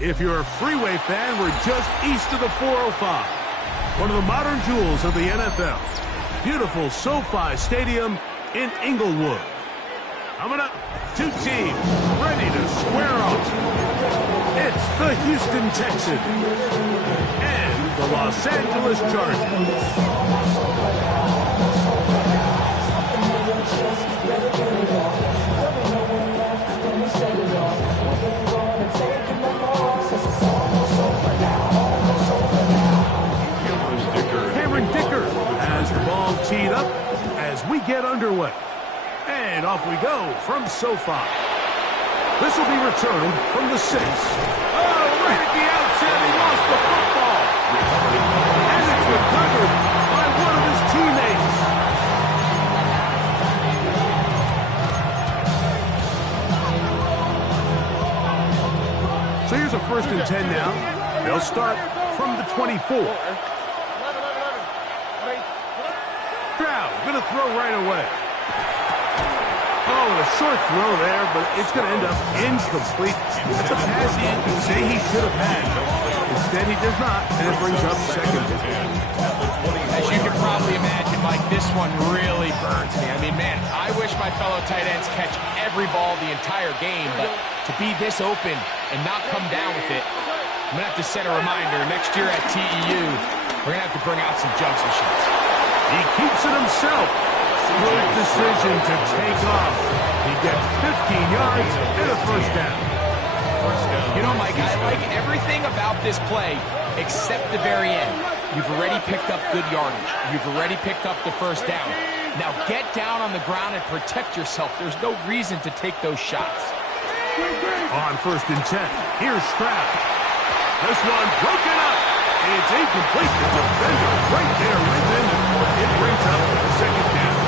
If you're a Freeway fan, we're just east of the 405. One of the modern jewels of the NFL. Beautiful SoFi Stadium in Inglewood. Coming up, two teams ready to square off. It's the Houston Texans and the Los Angeles Chargers. Cameron Dicker has the ball teed up as we get underway. And off we go from SoFi. This will be returned from the 6. Oh, right at the outset, he lost the football. And it's recovered by one of his teammates. So here's a 1st and 10 now. They'll start from the 24. Stroud going to throw right away. Oh, a short throw there, but it's going to end up incomplete. That's a pass he can say he should have had. Instead, he does not, and it brings up 2nd. As you can probably imagine, Mike, this one really burns me. I mean, man, I wish my fellow tight ends catch every ball the entire game, but to be this open and not come down with it, I'm going to have to set a reminder. Next year at TEU, we're going to have to bring out some jugs machines. He keeps it himself. Good decision to take off. He gets 15 yards and a 1st down. You know, Mike, I like everything about this play except the very end. You've already picked up good yardage. You've already picked up the 1st down. Now get down on the ground and protect yourself. There's no reason to take those shots. On 1st and 10, here's Stroud. This one broken up. It's incomplete. The defender right there with him. It brings up the 2nd down.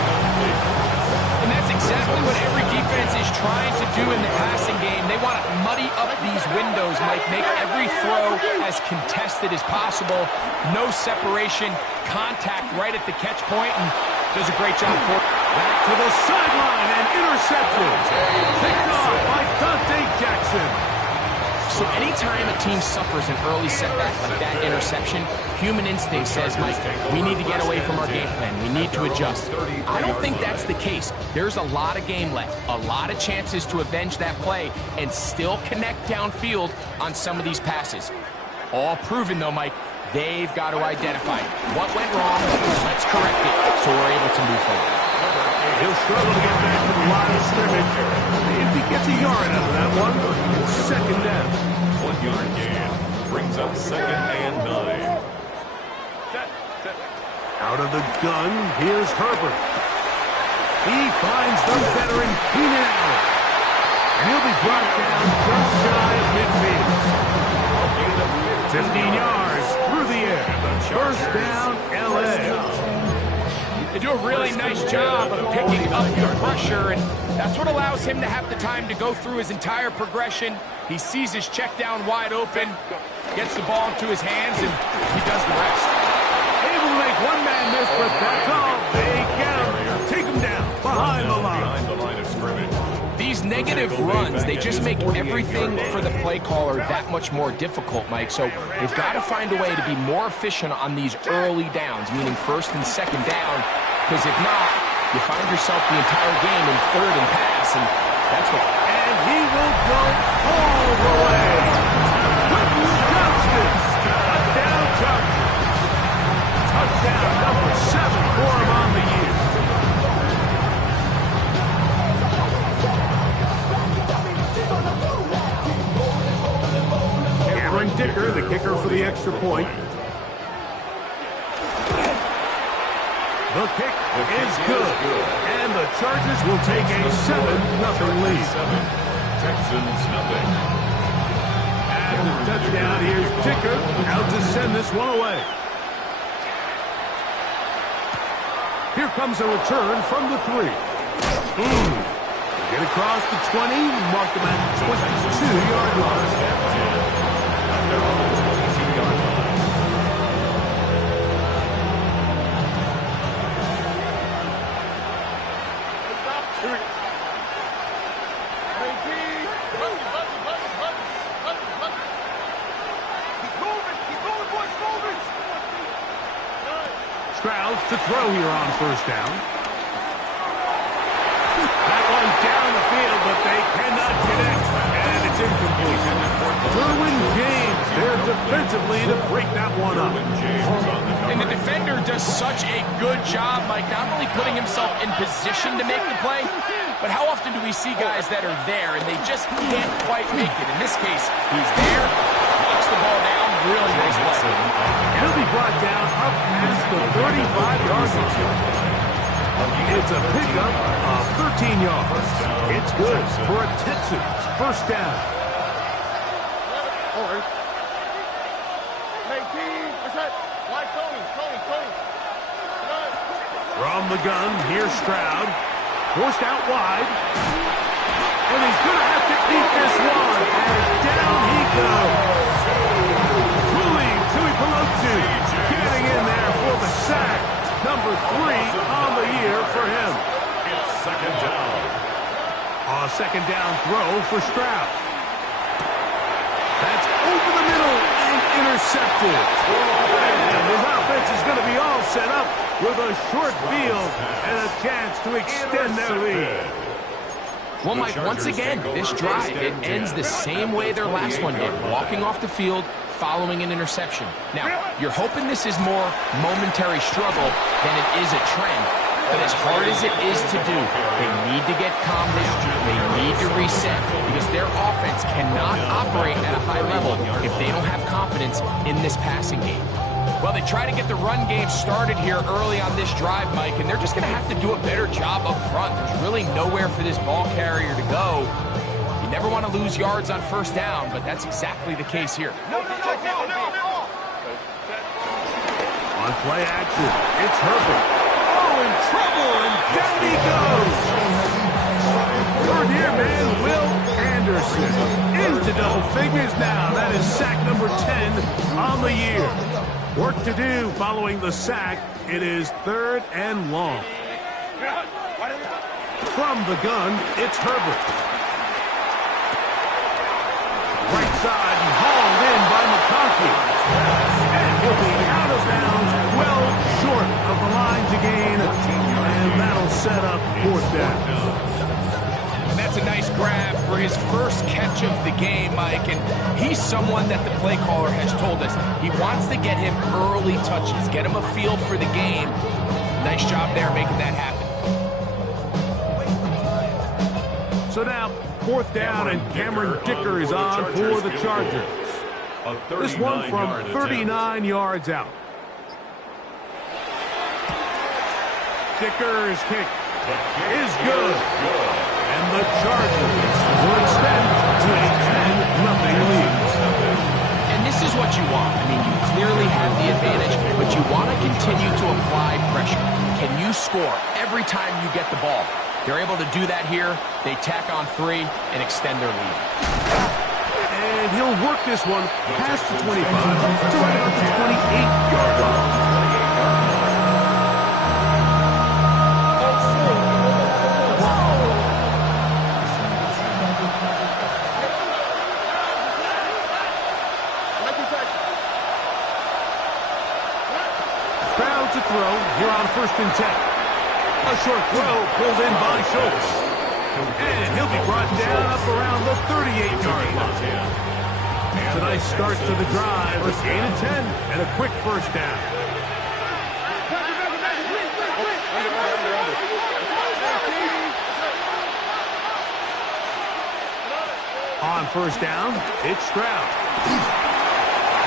And that's exactly what every defense is trying to do in the passing game. They want to muddy up these windows, Mike, make every throw as contested as possible. No separation, contact right at the catch point, and does a great job for it. Back to the sideline and intercepted. Picked off by Dante Jackson. So anytime a team suffers an early setback like that interception, human instinct says, Mike, we need to get away from our game plan. We need to adjust. I don't think that's the case. There's a lot of game left, a lot of chances to avenge that play and still connect downfield on some of these passes. All proven, though, Mike, they've got to identify what went wrong, let's correct it, so we're able to move forward. He'll struggle to get back to the line of scrimmage. If he gets a yard out of that one, it's 2nd down. 1-yard gain brings up 2nd and 9. Out of the gun, here's Herbert. He finds the veteran Keenan Allen. And he'll be brought down just shy of midfield. 15 yards through the air. 1st down, L.A. They do a really nice job of picking up the pressure, and that's what allows him to have the time to go through his entire progression. He sees his check down wide open, gets the ball into his hands, and he does the rest. Able to make one man miss, but that's all. They get him. Take him down behind the line. Behind the line of scrimmage. These negative runs, they just make everything for the play caller that much more difficult, Mike. So they've got to find a way to be more efficient on these early downs, meaning 1st and 2nd down, because if not, you find yourself the entire game in 3rd and pass, and that's what... And he will go all the way. Quentin Johnston, touchdown Chargers. Touchdown number 7 for him on the year. Cameron Dicker, the kicker for the extra point. The kick is good, and the Chargers will take a 7-0 lead. Texans nothing. After the touchdown, here's Dicker out to send this one away. Here comes a return from the 3. Get across the 20, mark them at the 22-yard line. They're on the 22-yard line. Stroud to throw here on first down. That one down the field, but they cannot connect, and it's incomplete. Derwin James there defensively to break that one up. And the defender does such a good job, Mike, not only putting himself in position to make the play, but how often do we see guys that are there and they just can't quite make it? In this case, he's there, knocks the ball down, really nice play. He'll be brought down up past the 35-yard line. It's a pickup of 13 yards. It's good for a Texans first down. From the gun, here's Stroud. Forced out wide. And he's going to have to eat this one. And down he goes. Tui Pelotu getting in there for the sack. Number 3 on the year for him. It's second down. A second down throw for Stroud. That's over the middle and intercepted. And his offense is going to be all set up with a short field and a chance to extend their lead. Well, Mike, once again, this drive, it ends the same way their last one did, walking off the field, following an interception. Now, you're hoping this is more momentary struggle than it is a trend, but as hard as it is to do, they need to get calmed down. They need to reset because their offense cannot operate at a high level if they don't have confidence in this passing game. Well, they try to get the run game started here early on this drive, Mike, and they're just going to have to do a better job up front. There's really nowhere for this ball carrier to go. You never want to lose yards on first down, but that's exactly the case here. On play action, it's Herbert. Oh, in trouble, and down he goes. Third year man, Will Anderson. Into double figures now. That is sack number 10 on the year. Work to do following the sack. It is 3rd and long. From the gun, it's Herbert. Right side and hauled in by McConkey. And he'll be out of bounds, well short of the line to gain. And that'll set up 4th down. And that's a nice grab for his first catch of the game, Mike. And he's someone that the play caller has told us he wants to get him early touches, get him a feel for the game. Nice job there making that happen. So now, 4th down, and Cameron Dicker is on for the Chargers. This one from 39 yards out. Dicker's kick is good. And the Chargers will extend to a 10-0 lead. And this is what you want. I mean, you clearly have the advantage, but you want to continue to apply pressure. Can you score every time you get the ball? They're able to do that here. They tack on 3 and extend their lead. And he'll work this one past the 25 to right about the 28-yard line. Stroud to throw here on 1st and 10. A short throw pulled in by Schultz. And he'll be brought down up around the 38-yard line. It's a nice start to the drive. A gain of 10 and a quick first down. On first down, it's Stroud.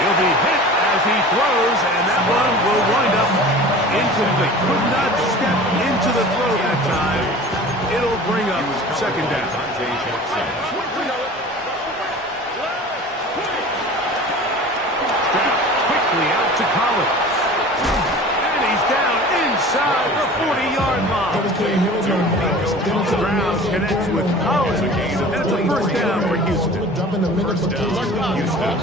He'll be hit as he throws, and that one will wind up incomplete. Could not step into the throw that time. It'll bring up 2nd down. Stroud quickly out to Collins. And he's down inside the 40-yard line. Stroud connects with Collins, and it's a first down for Houston. First down, Houston.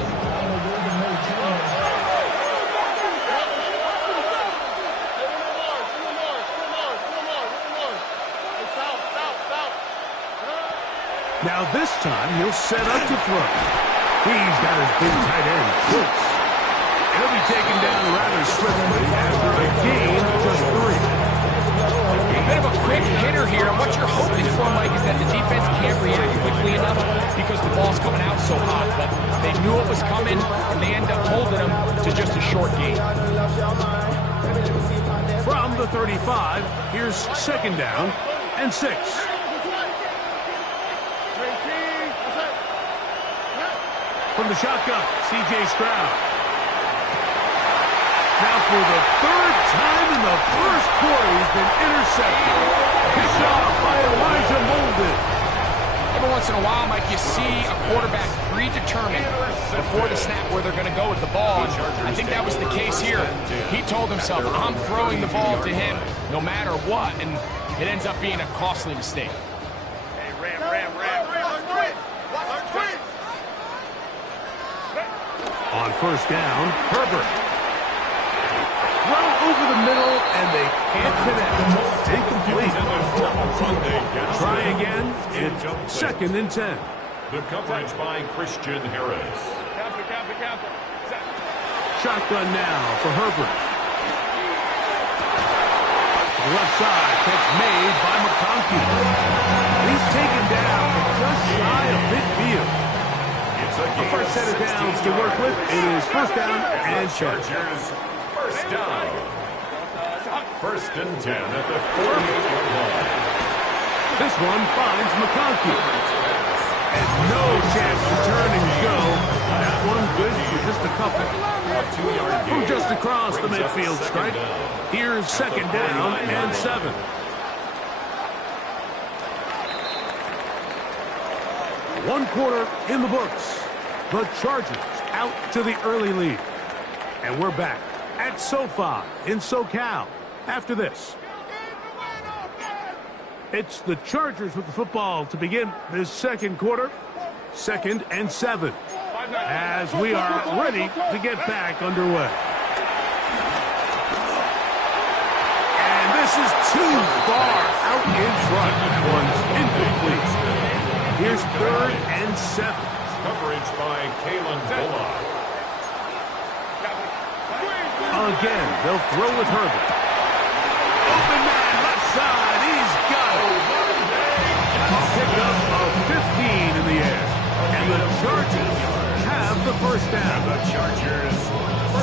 Now this time he'll set up to throw. He's got his big tight end, Schultz. He'll be taken down rather swiftly after a gain of just 3. A bit of a quick hitter here, and what you're hoping for, Mike, is that the defense can't react quickly enough because the ball's coming out so hot. But they knew it was coming, and they end up holding them to just a short gain. From the 35, here's second down and 6. From the shotgun, C.J. Stroud. Now for the third time in the first quarter, he's been intercepted. Picked off by Elijah Molden. Every once in a while, Mike, you see a quarterback predetermined before the snap where they're going to go with the ball. And I think that was the case here. He told himself, I'm throwing the ball to him no matter what, and it ends up being a costly mistake. Hey, Ram. On first down, Herbert. Throw over the middle, and they can't connect. Incomplete. Try again. It's second and 10. The coverage by Christian Harris. Shotgun now for Herbert. The left side, catch made by McConkey. He's taken down just shy of midfield. The first set of downs to work with. It is first down and 10. Chargers, first down. First and 10 at the 48-yard line. This one finds McConkey. And no chance to turn and go. That one good for just a couple. A 2-yard gain. From just across the Brings up midfield second stripe. down. Here's second down and 7. One quarter in the books. The Chargers out to the early lead. And we're back at SoFi in SoCal after this. It's the Chargers with the football to begin this second quarter. Second and 7. As we are ready to get back underway. And this is too far out in front. That one's incomplete. Here's third and 7. Coverage by Kalen Bullock. Again, they'll throw with Herbert. Open man, left side, he's got it. Pick up of 15 in the air. And the Chargers have the first down. The Chargers.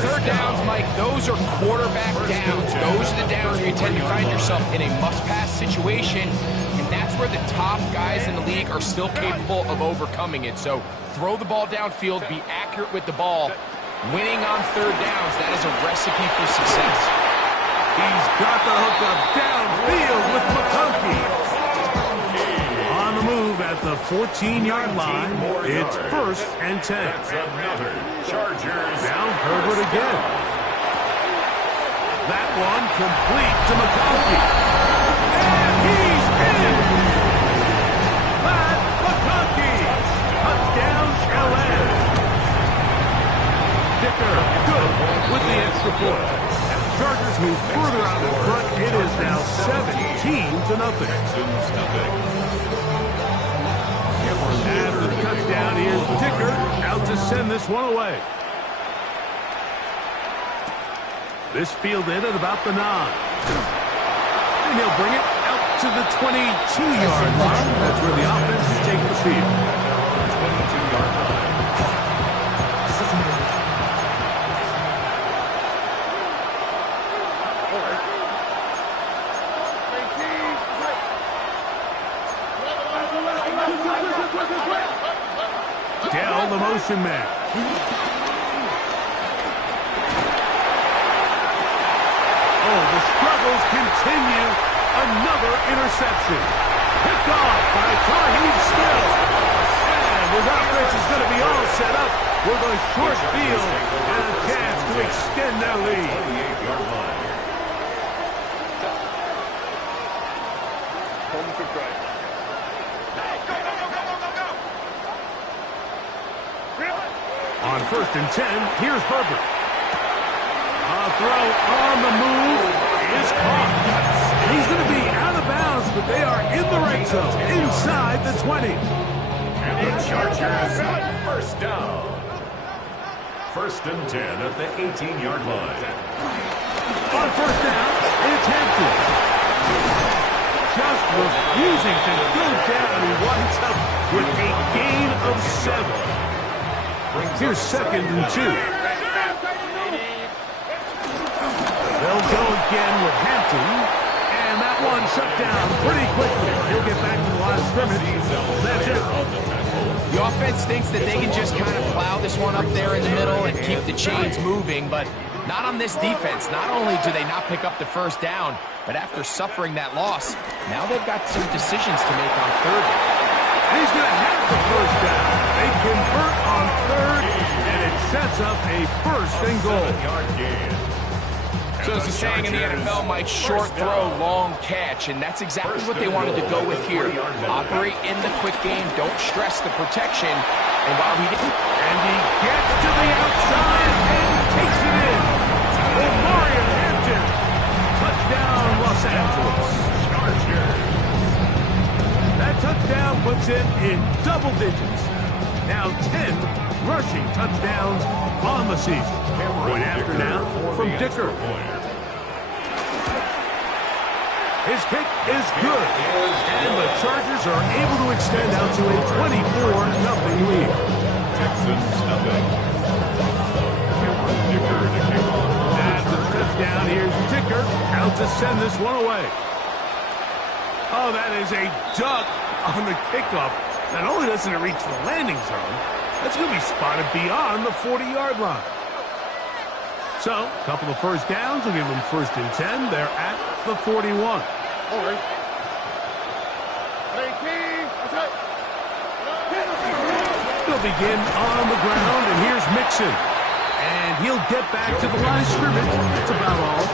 Third downs, Mike, those are quarterback downs. Those are the downs where you tend to find yourself in a must-pass situation, and that's where the top guys in the league are still capable of overcoming it. So throw the ball downfield, be accurate with the ball. Winning on third downs, that is a recipe for success. He's got the hook up downfield with McConkey. On the move at the 14-yard line, it's first and 10. That's another Chargers. Now Herbert again. That one complete to McConkey. And he's in! Matt McConkey! Touchdown, LA! Dicker, good with the extra point. And the Chargers move further out in front. It is now 17-0. After the touchdown, here's Dicker out to send this one away. This fielded at about the 9. And he'll bring it out to the 22-yard line. That's where the offense is taking the field. 22-yard line. Dell, the motion man. Oh, the struggles continue. Another interception. Picked off by Taheed Still. And his offense is going to be all set up with a short field and a chance to extend their lead. 28-yard line. On first and 10, here's Herbert. A throw on the move is caught. He's going to be out of bounds, but they are in the red zone, inside the 20. And the Chargers, first down. First and 10 at the 18-yard line. On first down, it's Hampton. Just refusing to go down, and he winds up with a gain of 7. Here's second and 2. They'll go again with Hampton, and that one shut down pretty quickly. He'll get back to the line of scrimmage. That's it. The offense thinks that they can just kind of plow this one up there in the middle and keep the chains moving, but not on this defense. Not only do they not pick up the first down, but after suffering that loss, now they've got some decisions to make on third down. And he's going to have the first down. They convert on third, and it sets up a first and goal. So it's a saying in the NFL, Mike, short throw, long catch, and that's exactly what they wanted to go with here. Operate in the quick game, don't stress the protection, and while he didn't... And he gets to the outside and takes it in. Omarion Hampton, touchdown Los Angeles. That touchdown puts him in double digits. Now 10 rushing touchdowns on the season. Point after now from Dicker. His kick is good, and the Chargers are able to extend out to a 24-0 lead. Texans nothing. Dicker to kick off. That's the touchdown. Here's Dicker out to send this one away. Oh, that is a duck on the kickoff. Not only doesn't it reach the landing zone, that's going to be spotted beyond the 40-yard line. So, a couple of first downs will give them first and 10. They're at the 41. He'll begin on the ground, and here's Mixon. And he'll get back to the line of scrimmage. That's about all.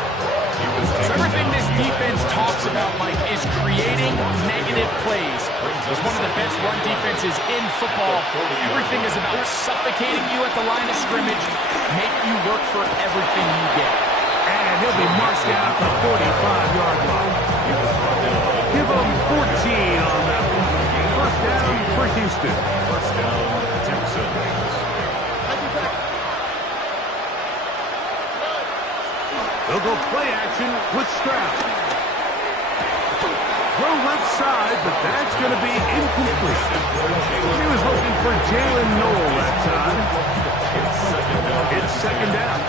So everything this defense talks about, Mike, is creating negative plays. It's one of the best run defenses in football. Everything is about suffocating you at the line of scrimmage, make you work for everything you get. And he'll be marched down at the 45-yard line. Give him 14 on that one. First down for Houston. First down, Texans. They'll go play action with Stroud. Throw left side, but that's going to be incomplete. He was looking for Jalen Noel that time. It's second down.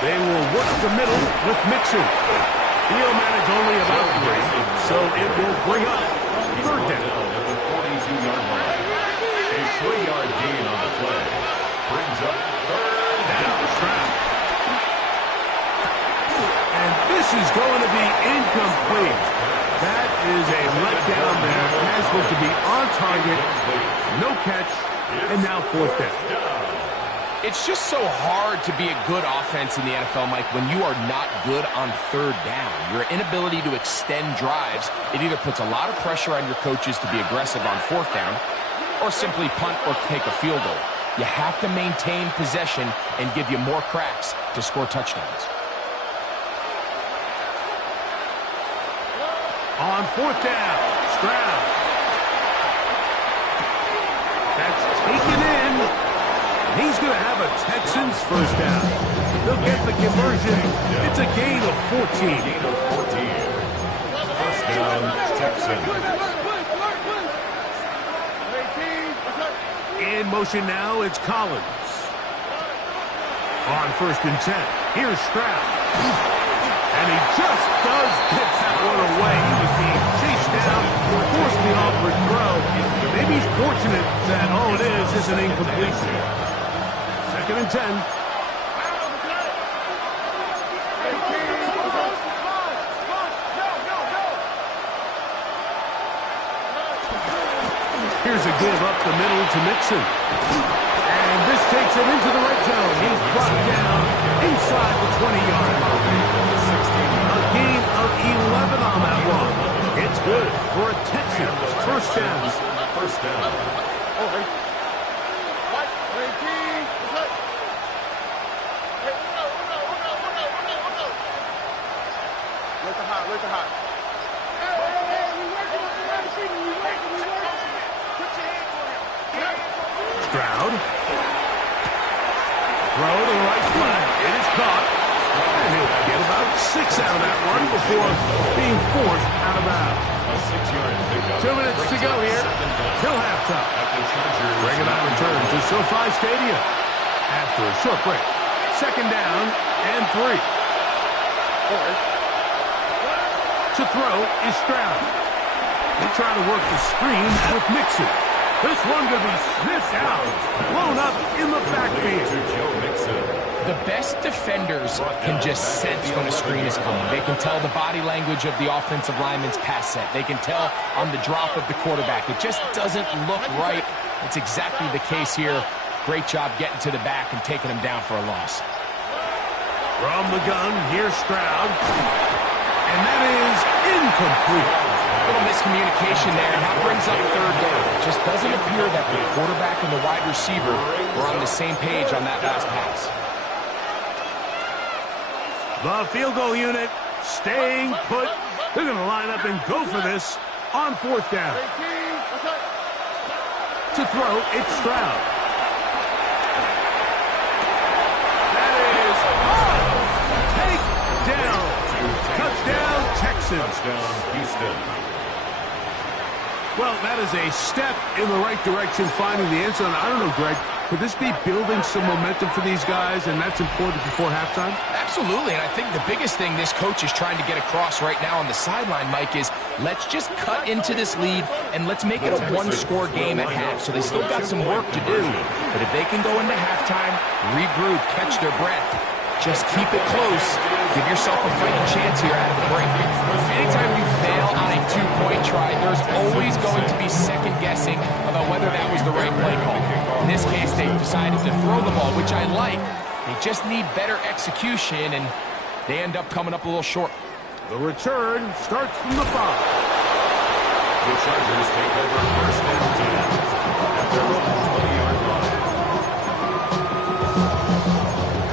They will work the middle with Mixon. He'll manage only about 3, so it will bring up third down. At the 42-yard line. A 3-yard gain on the play. Brings up third down. And this is going to be incomplete. That is a letdown there. Has looked to be on target. No catch. And now fourth down. It's just so hard to be a good offense in the NFL, Mike, when you are not good on third down. Your inability to extend drives, it either puts a lot of pressure on your coaches to be aggressive on fourth down, or simply punt or take a field goal. You have to maintain possession and give you more cracks to score touchdowns. On fourth down, Stroud. That's taken in. He's going to have a Texans first down. They'll get the conversion. It's a gain of 14. Gain of 14. First down, Texans. In motion now, it's Collins. On first and 10, here's Stroud. And he just does get that one away. He was being chased down, forced the awkward throw. Maybe he's fortunate that all it is an incompletion. Second and 10. Here's a give up the middle to Mixon. And this takes him into the red zone. He's brought down inside the 20-yard line. A gain of 11 on that one. It's good for a Texans first down. First down. Stroud. Throw to the right flat. It is caught. And he'll get about 6 out of that one before being forced out of bounds. A 6-yard pickup. 2 minutes to go here till halftime. Bring it on return to SoFi Stadium. After a short break. 2nd down and 3. To throw is Stroud. They try to work the screen with Mixon. This one could be sniffed out, blown up in the backfield. The best defenders can just sense when a screen is coming. They can tell the body language of the offensive lineman's pass set. They can tell on the drop of the quarterback. It just doesn't look right. It's exactly the case here. Great job getting to the back and taking him down for a loss. From the gun, here's Stroud. And that is incomplete. A little miscommunication there, and that brings up 3rd down. It just doesn't appear that the quarterback and the wide receiver were on the same page on that last pass. The field goal unit staying put. They're going to line up and go for this on 4th down. To throw, it's Stroud. That is take down. Touchdown, Texans. Touchdown, Houston. Well, that is a step in the right direction, finding the end zone. I don't know, Greg. Could this be building some momentum for these guys, and that's important before halftime? Absolutely, and I think the biggest thing this coach is trying to get across right now on the sideline, Mike, is let's just cut into this lead, and let's make it a one-score game at half. So they still got some work to do, but if they can go into halftime, regroup, catch their breath, just keep it close, give yourself a fighting chance here out of the break. Anytime you fail on a 2-point try, there's always going to be second-guessing about whether that was the right play call. In this case, they decided to throw the ball, which I like. They just need better execution, and they end up coming up a little short. The return starts from the 5. The Chargers take over 1st and 10 at their own 20-yard line.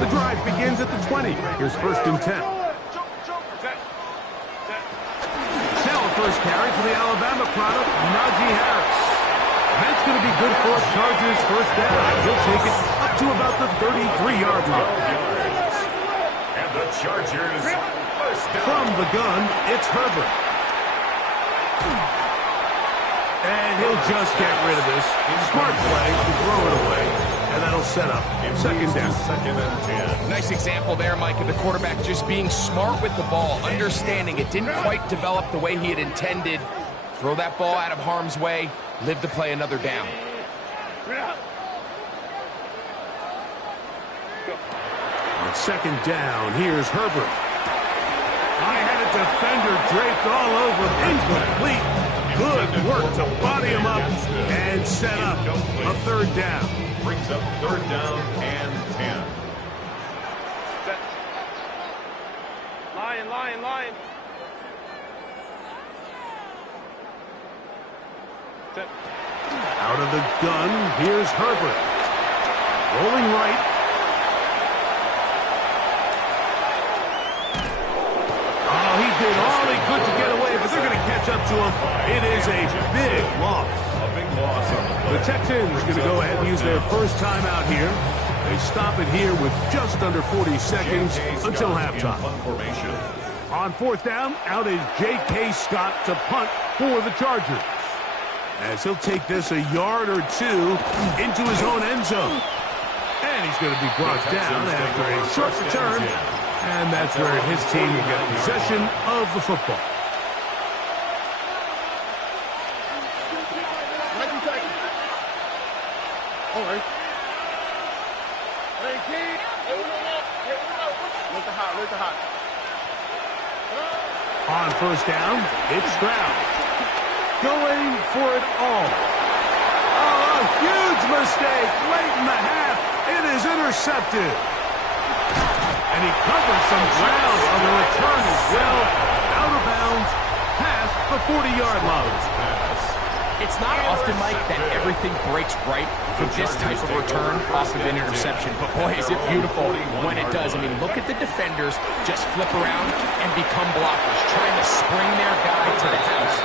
The drive begins at the 20. Here's 1st and 10. Snell first carry for the Alabama product, Najee Harris. And that's going to be good for Chargers 1st down. He'll take it up to about the 33-yard line. And the Chargers 1st down. From the gun, it's Herbert. And he'll just get rid of this. Smart play to throw it away. And that'll set up 2nd down. 2nd and 10. Nice example there, Mike, of the quarterback just being smart with the ball, understanding it didn't quite develop the way he had intended. Throw that ball out of harm's way, live to play another down. On 2nd down, here's Herbert. I had a defender draped all over him. Incomplete. Good work to body him up and set up a 3rd down. Brings up 3rd down and 10. Lion. Out of the gun, here's Herbert. Rolling right. Oh, he did all he could to get away, but they're going to catch up to him. It is a big loss. A big loss on the play. The Texans going to go ahead and use their first timeout here. They stop it here with just under 40 seconds until halftime. On 4th down, out is J.K. Scott to punt for the Chargers. As he'll take this a yard or 2 into his own end zone. And he's going to be brought down after a short return. And that's where his team will get possession of the football. On 1st down, it's Stroud. Going for it all. Oh, a huge mistake late in the half. It is intercepted. And he covers some ground on the return as well. Out of bounds, past the 40-yard line. It's not often, Mike, that everything breaks right for this type of return off of an interception. But, boy, is it beautiful when it does. I mean, look at the defenders just flip around and become blockers, trying to spring their guy to the house.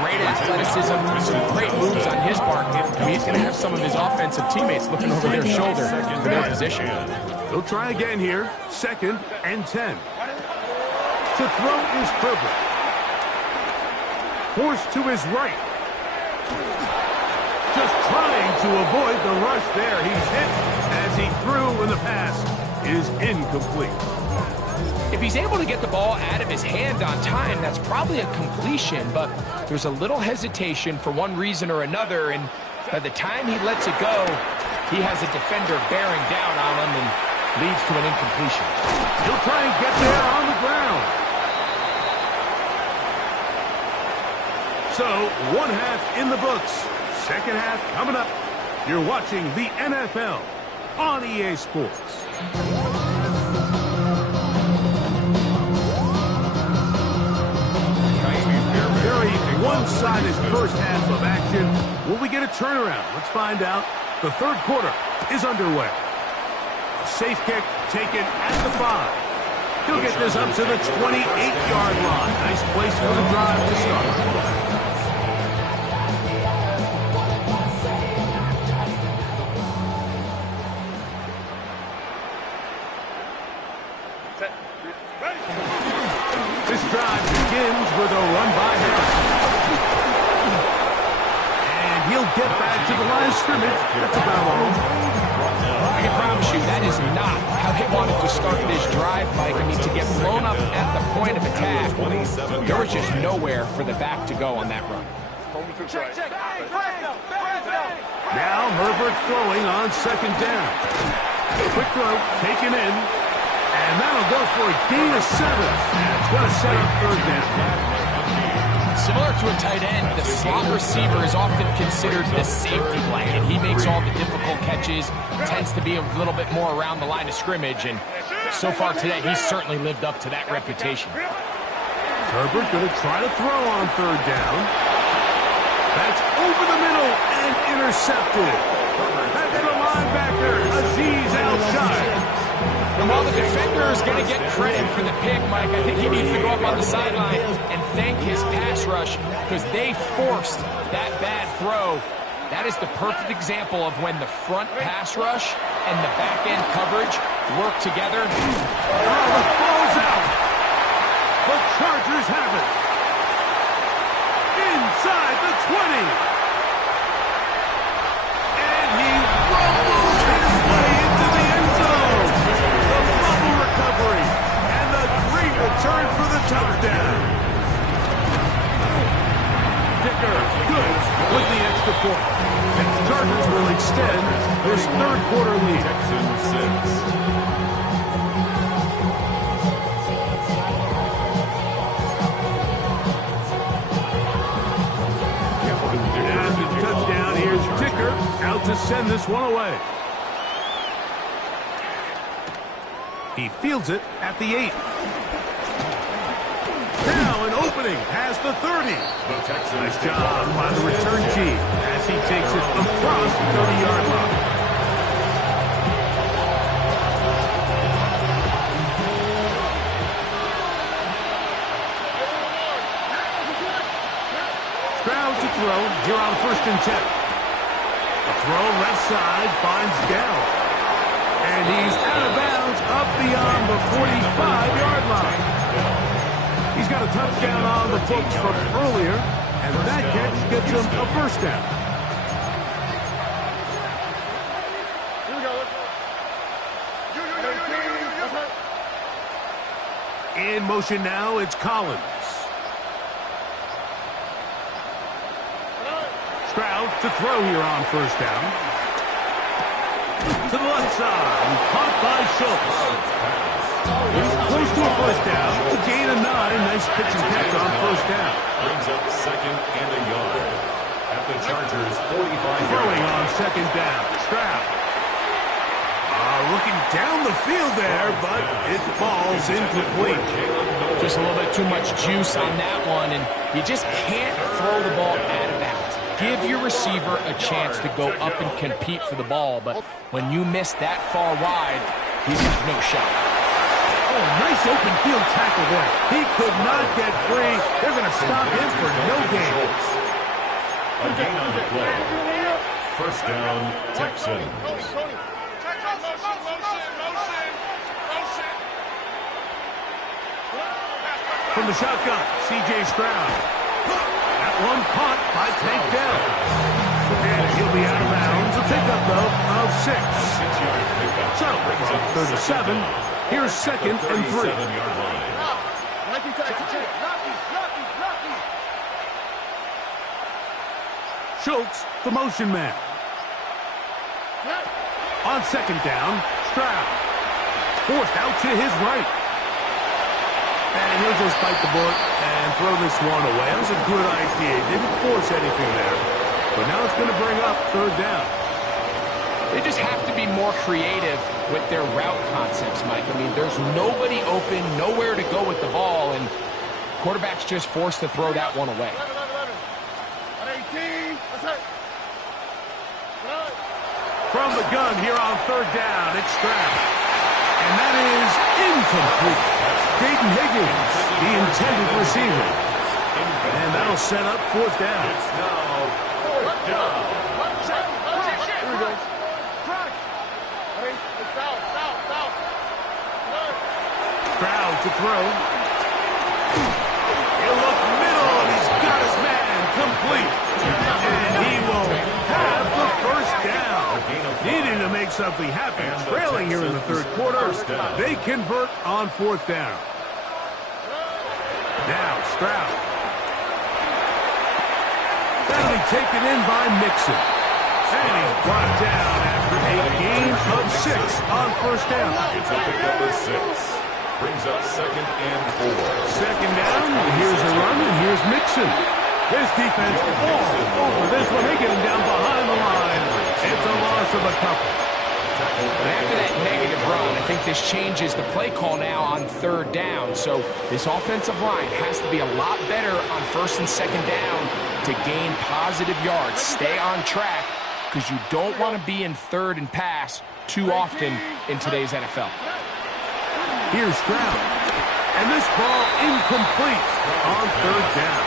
great athleticism, some great moves on his part. He's going to have some of his offensive teammates looking over their shoulder for their position. He'll try again here. 2nd and 10. To throw is Herbert. Forced to his right. Just trying to avoid the rush there. He's hit as he threw, and the pass is incomplete. If he's able to get the ball out of his hand on time, that's probably a completion, but there's a little hesitation for one reason or another, and by the time he lets it go, he has a defender bearing down on him and leads to an incompletion. He'll try and get there on the ground. So, 1 half in the books. 2nd half coming up. You're watching the NFL on EA Sports. Very one-sided first half of action. Will we get a turnaround? Let's find out. The 3rd quarter is underway. A safe kick taken at the 5. He'll get this up to the 28-yard line. Nice place for the drive to start. This drive begins with a run by Harris. And he'll get back to the line of scrimmage. That's about all. I can promise you that is not how they wanted to start this drive, Mike. I mean, to get blown up at the point of attack, there was just nowhere for the back to go on that run. Now Herbert throwing on 2nd down. Quick throw taken in. And that'll go for a gain of 7. And it's going to set up 3rd down. Similar to a tight end, the slot receiver is often considered the safety blanket. He makes all the difficult catches, tends to be a little bit more around the line of scrimmage, and so far today, he's certainly lived up to that reputation. Herbert going to try to throw on 3rd down. That's over the middle and intercepted. That's the linebacker, Azeez Al-Shaair. And while the defender is going to get credit for the pick, Mike, I think he needs to go up on the sideline and thank his pass rush because they forced that bad throw. That is the perfect example of when the front pass rush and the back-end coverage work together. Oh, the ball's out. The Chargers have it. Inside the 20. And he rolls his way into the end zone. The fumble recovery and the great return for the touchdown. Dicker, good with the extra point. And the Chargers will extend this 3rd quarter lead. Texans 6. Touchdown, here's Dicker out to send this one away. He fields it at the 8. Now an opening has the 30. Nice job by the return team as he takes it across the 30-yard line. Stroud to throw here on 1st and 10. A throw left side finds Gallup. And he's out of bounds up beyond the 45-yard line. He's got a touchdown on the books from earlier, and that catch gets him a 1st down. In motion now, it's Collins. Stroud to throw here on 1st down. To the left side, caught by Schultz. He's close to a 1st down. A gain of 9. Nice pitch and catch on 1st down. Brings up 2nd and a yard. At the Chargers' 45. Throwing on 2nd down. Stroud. Looking down the field there, but it falls incomplete. Just a little bit too much juice on that one, and you just can't throw the ball out of bounds. Give your receiver a chance to go up and compete for the ball, but when you miss that far wide, he's got no shot. Oh, nice open field tackle there. He could not get free. They're going to stop him for no gain. A gain on the play. First down, Texans. From the shotgun, C.J. Stroud. That one caught by Tank Dell. And he'll be out of bounds. A pickup, though, of 6. 6-yard pickup. So, from 37, here's second and 3. 37-yard line. Schultz, the motion man. On second down, Stroud. Forced out to his right. And he'll just bite the bullet and throw this one away. That was a good idea. Didn't force anything there. But now it's going to bring up third down. They just have to be more creative with their route concepts, Mike. I mean, there's nobody open, nowhere to go with the ball, and quarterback's just forced to throw that one away. From the gun here on third down, it's Stroud. And that is incomplete. Dayton Higgins, the intended receiver. And that'll set up fourth down. It's now fourth down. Here we go. Stroud to throw. He'll look middle, and he's got his man complete. And he will have the first down. Needing to make something happen. Trailing here in the third quarter. They convert on fourth down. Now Stroud. That'll be taken in by Mixon. And he's brought down after a gain of 6 on first down. It's a pickup of 6. Brings up second and 4. Second down, here's a run, and here's Mixon. This defense all over this one. They get him down behind the line. It's a loss of a couple. And after that negative run, I think this changes the play call now on third down. So this offensive line has to be a lot better on first and second down to gain positive yards. Stay on track, because you don't want to be in third and pass too often in today's NFL. Here's Stroud. And this ball incomplete on third down.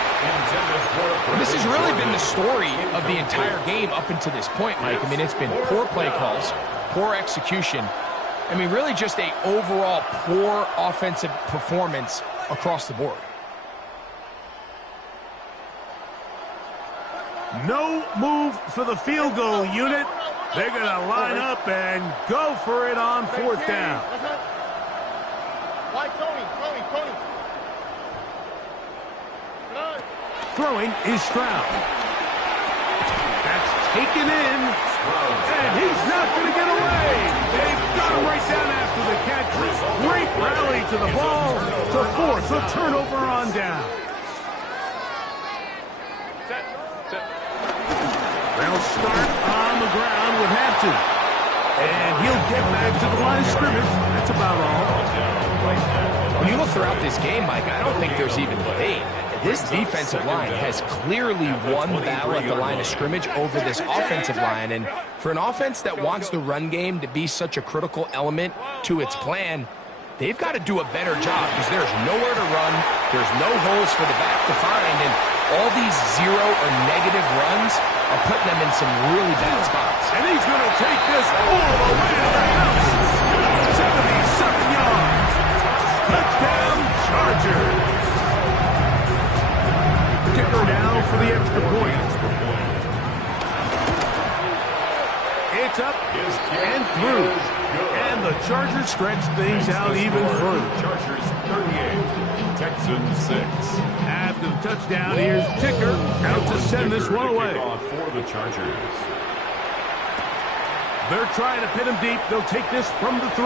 This has really been the story of the entire game up until this point, Mike. I mean, it's been poor play calls, poor execution. I mean, really just a overall poor offensive performance across the board. No move for the field goal unit. They're going to line up and go for it on fourth down. Throwing is Stroud. That's taken in. And he's not going to get away. They've got him right down after the catch. Great rally to the ball to force a turnover on down. They'll start on the ground with Hampton. And he'll get back to the line of scrimmage. That's about all. When you look throughout this game, Mike, I don't think there's even debate. This defensive line has clearly won the battle at the line of scrimmage over this offensive line. And for an offense that wants the run game to be such a critical element to its plan, they've got to do a better job, because there's nowhere to run, there's no holes for the back to find, and all these zero or negative runs are putting them in some really bad spots. And he's going to take this all the way to the house. 77 yards. Touchdown, Chargers. Kicker now for the extra point. It's up and through. And the Chargers stretch things out even further. Chargers 38, Texans 6. After the touchdown, here's Ticker out to send this one away. For the Chargers. They're trying to pin him deep. They'll take this from the 3.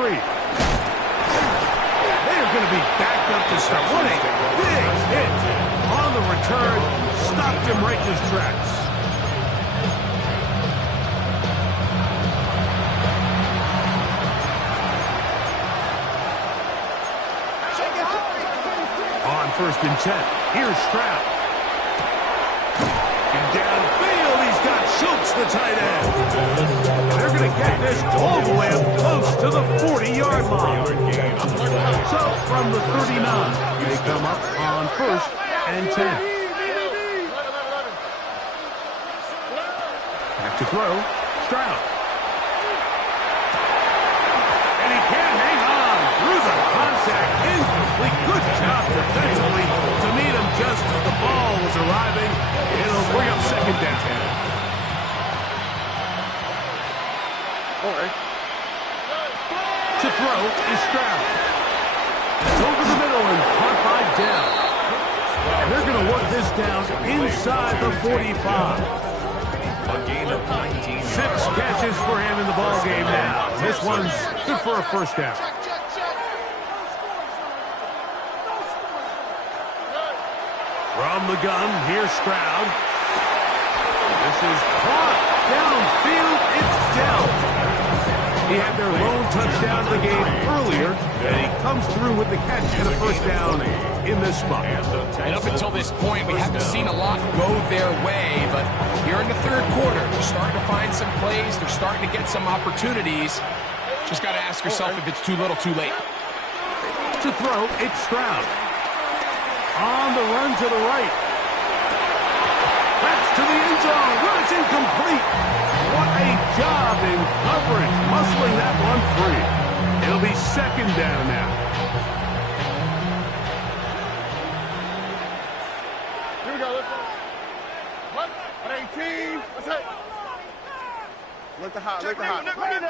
They're going to be backed up to start. What a big hit. On the return, stopped him right in his tracks. On first and 10, here's Stroud. And downfield, he's got Schultz, the tight end. They're going to get this all the way up close to the 40-yard line. So from the 39, they come up on first and 10. To throw, Stroud. And he can't hang on through the contact. Incomplete. Good job defensively to meet him just as the ball was arriving. It'll bring up second down. All right. To throw is Stroud. It's over the middle and caught by Dell. And they're going to work this down inside the 45. A gain of 19 yards. 6 catches for him in the ball game now. This one's good for a first down. From the gun, here's Stroud. This is caught downfield. It's Dell. He had their lone touchdown of the game earlier, and he comes through with the catch and a first down in this spot. And up until this point, we haven't seen a lot go their way, but here in the third quarter, they're starting to find some plays. They're starting to get some opportunities. Just got to ask yourself if it's too little, too late. To throw, it's Stroud. On the run to the right. That's to the end zone. Well, it's incomplete. What a job in coverage, muscling that one free. It'll be second down now. Here we go. Let's go. What? 18. Let's hit. Let the hot. Let the hot. Ready.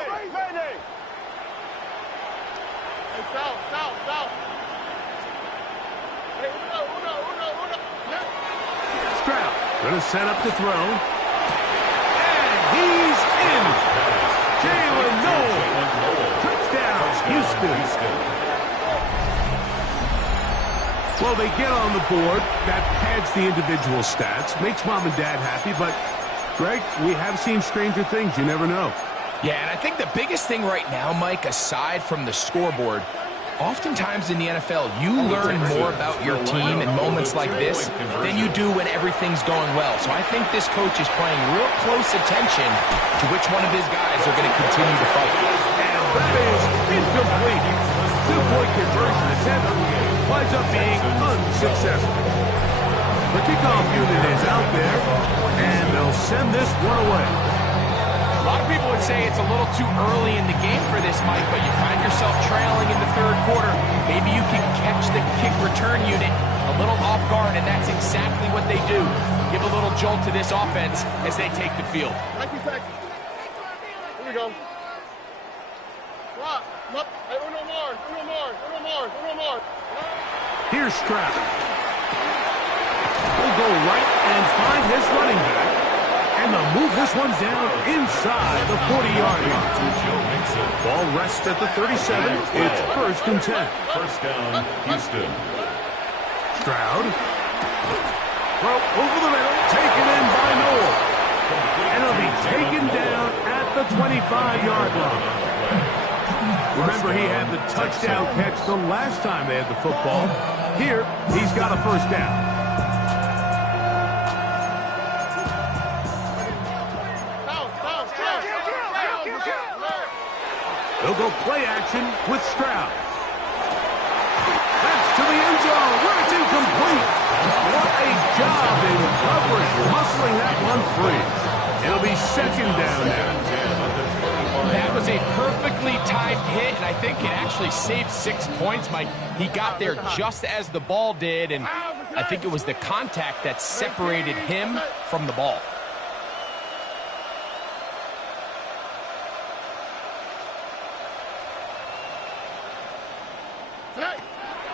Hey, south. Hey, uno. Stroud going to set up to throw. And he's in. Jalen Noel. Touchdown, Houston. Well, they get on the board. That pads the individual stats. Makes mom and dad happy. But, Greg, we have seen stranger things. You never know. Yeah, and I think the biggest thing right now, Mike, aside from the scoreboard, oftentimes in the NFL, you learn more about your team in moments like this than you do when everything's going well. So I think this coach is paying real close attention to which one of his guys are going to continue to fight. And that is incomplete. 2-point conversion attempt winds up being unsuccessful. The kickoff unit is out there, and they'll send this one away. A lot of people would say it's a little too early in the game for this, Mike, but you find yourself trailing in the third quarter. Maybe you can catch the kick return unit a little off guard, and that's exactly what they do. Give a little jolt to this offense as they take the field. 90 seconds. Here we go. Rock. Hey, uno more. Here's Stroud. He'll go right and find his running back. And they'll move this one down inside the 40-yard line. Ball rests at the 37. It's first and 10. First down, Houston. Stroud. Well, over the middle, taken in by Noel. And it'll be taken down at the 25-yard line. Remember, he had the touchdown catch the last time they had the football. Here, he's got a first down. They'll go play action with Stroud. That's to the end zone where it's incomplete. What a job in coverage, muscling that one free. It'll be second down now. That was a perfectly timed hit, and I think it actually saved 6 points, Mike. He got there just as the ball did, and I think it was the contact that separated him from the ball.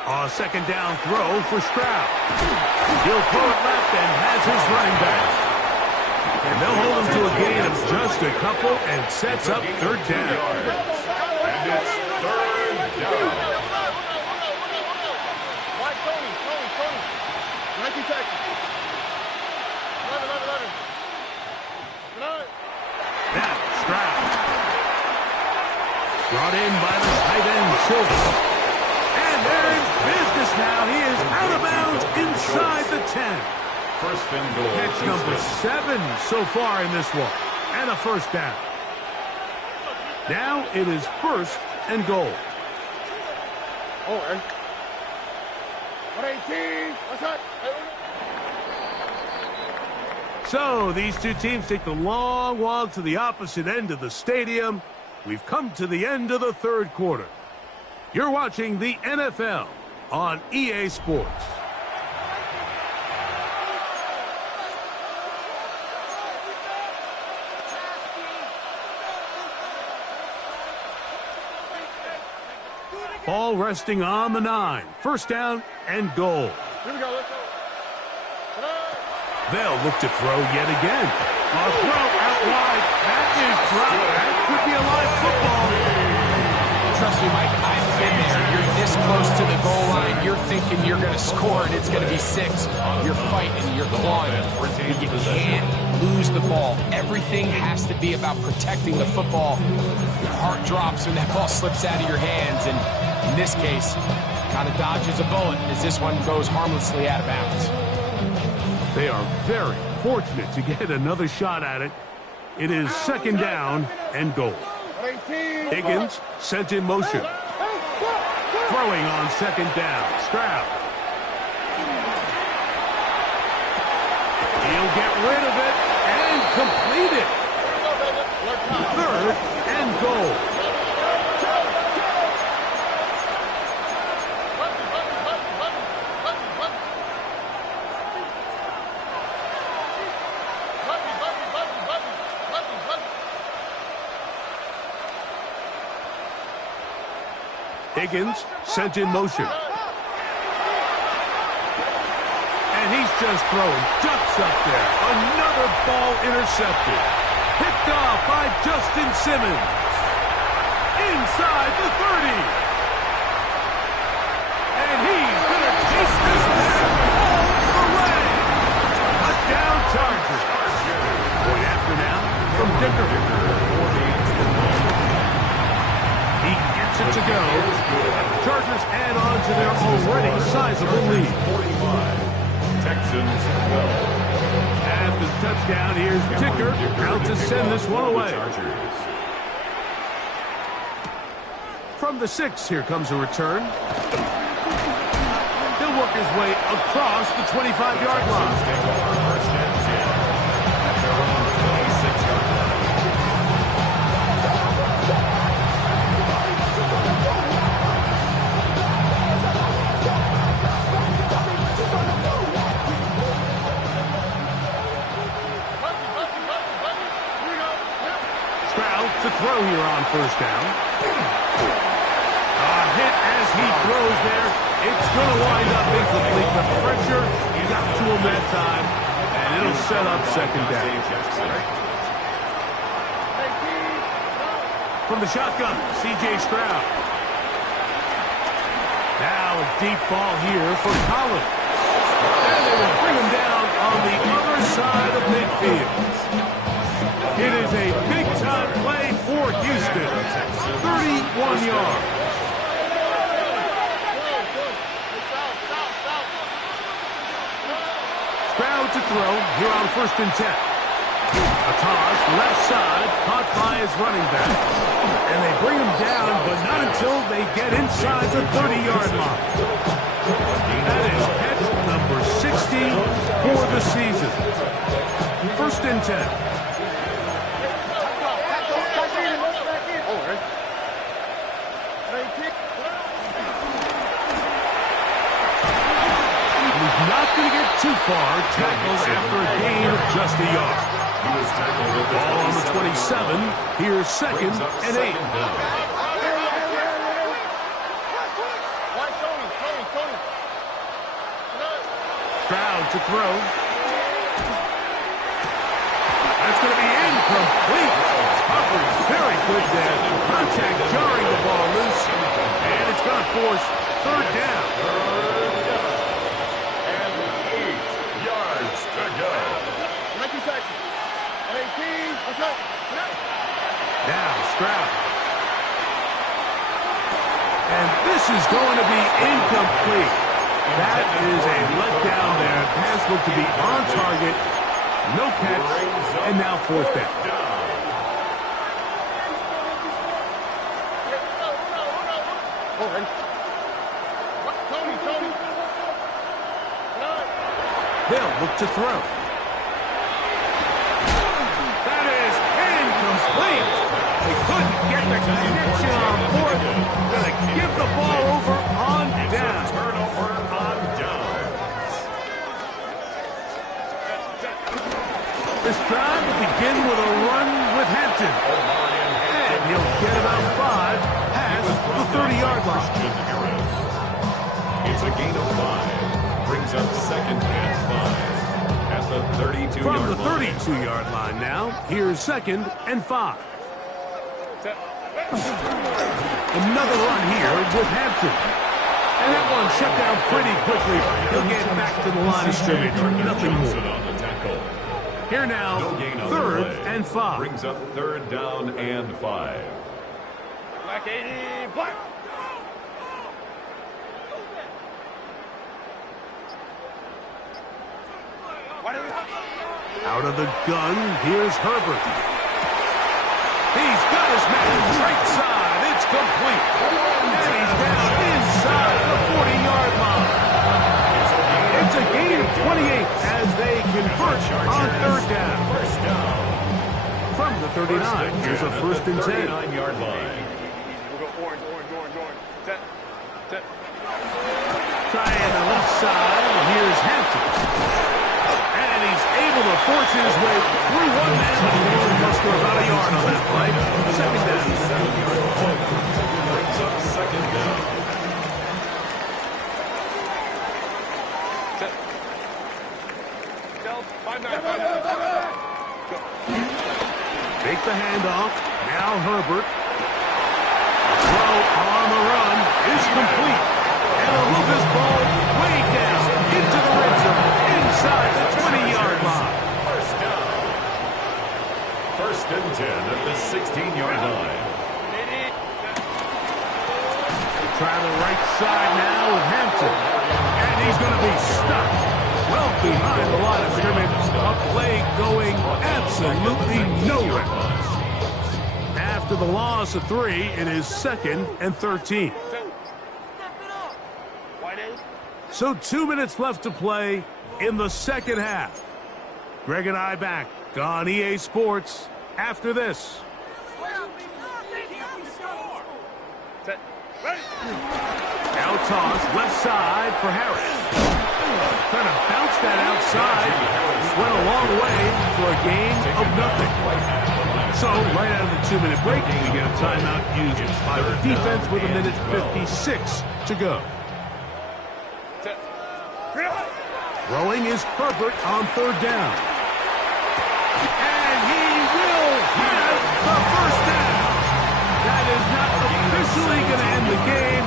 A second down throw for Stroud. He'll throw it left and has his running back. And they'll hold him to a gain of just a couple and sets up third down. And it's third down. Tony. 90 seconds. 11. Now, Stroud. Brought in by the tight end, Silva. And there is business now. He is out of bounds inside the 10. First and goal. Catch number 7 so far in this one. And a first down. Now it is first and goal. All right. 118. Let's hit. So these two teams take the long walk to the opposite end of the stadium. We've come to the end of the third quarter. You're watching the NFL on EA Sports. Ball resting on the 9. First down and goal. Here we go. Let's go. They'll look to throw yet again. A throw out wide. That is dropped. That could be a live football. Trust me, Mike, I've been there. You're this close to the goal line. You're thinking you're going to score and it's going to be 6. You're fighting. You're clawing. You can't lose the ball. Everything has to be about protecting the football. Your heart drops when that ball slips out of your hands. And in this case, kind of dodges a bullet as this one goes harmlessly out of bounds. They are very fortunate to get another shot at it. It is second down and goal. Higgins sent in motion. Throwing on second down. Stroud. He'll get rid of it and complete it. Third and goal. Higgins sent in motion. And he's just throwing ducks up there. Another ball intercepted. Picked off by Justin Simmons. Inside the 30. And he's going to chase this back all the way. Touchdown Chargers. Point after now from Dicker. To go. Chargers add on to their already sizable lead. 45. Texans 12. After the touchdown, here's Dicker out to send this one away. From the 6, here comes a return. He'll work his way across the 25-yard line. First and 10 at their own 26-yard line. To throw here on first down. A hit as he throws there. It's going to wind up incomplete. The pressure got to him that time, and it'll set up second down. From the shotgun, C.J. Stroud. Now a deep ball here for Collins. And they will bring him down on the other side of midfield. It is a big-time play for Houston. 31 yards. Stroud to throw here on first and 10. A toss left side caught by his running back. And they bring him down, but not until they get inside the 30-yard line. That is catch number 60 for the season. First and 10. Not going to get too far. Tackles after a gain of just a yard. Ball on the 27. Here's second and 8. Stroud to throw. That's going to be incomplete. Coverage very good there. Contact jarring the ball loose. And it's going to force third down. Now Stroud. And this is going to be incomplete. That is a letdown there. Pass looked to be on target. No catch. And now fourth down. They'll look to throw. Connection on fourth. Gonna give the ball over on down. Turnover on downs. This drive will begin with a run with Hampton. And he'll get about 5 past the 30-yard line. It's a gain of 5. Brings up second and 5 at the 32-yard line. From the 32-yard line now, here's second and 5. Another run here with Hampton. And that one shut down pretty quickly. He'll get back to the line of scrimmage. Nothing more. Here now, third and 5. Brings up third down and 5. Black 80, black. Out of the gun, here's Herbert. He's got his man right side. It's complete. And he's down inside the 40-yard line. It's a gain of 28 as they convert on third down. From the 39, here's a first and 10. 39-yard line. We'll go orange. Set. Trying the left side, here's Hampton. And he's able to force his way through one man, but he only must go about a yard on that play. Second down. Brings up second down. Set. Take the handoff. Now Herbert. Throw on the run is complete. And he'll move this ball way down into the red zone, inside the 20-yard line. First down. First and 10 at the 16-yard line. Try the right side now with Hampton. And he's going to be stuck well behind the line of scrimmage. A play going absolutely nowhere. After the loss of 3, it is second and 13. So 2 minutes left to play in the second half. Greg and I back on EA Sports after this. Now toss left side for Harris. Trying to bounce that outside. Went a long way for a gain of nothing. So right out of the 2-minute break, we get a timeout used by the defense with 1:56 to go. Throwing is Herbert on third down. And he will have the first down. That is not officially going to end the game,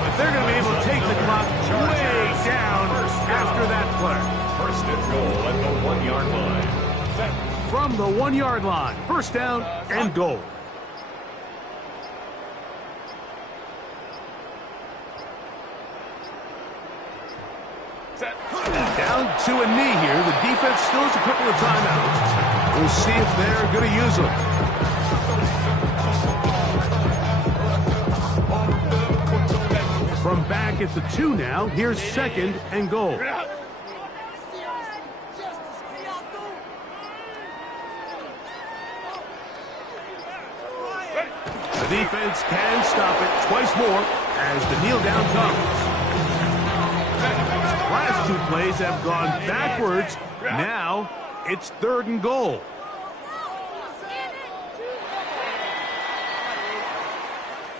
but they're going to be able to take the clock way down after that play. First and goal at the 1-yard line. From the 1-yard line, first down and goal. Down to a knee here. The defense still has a couple of timeouts. We'll see if they're going to use them. From back at the 2 now, here's second and goal. The defense can stop it twice more as the kneel down comes. Last 2 plays have gone backwards. Now it's third and goal.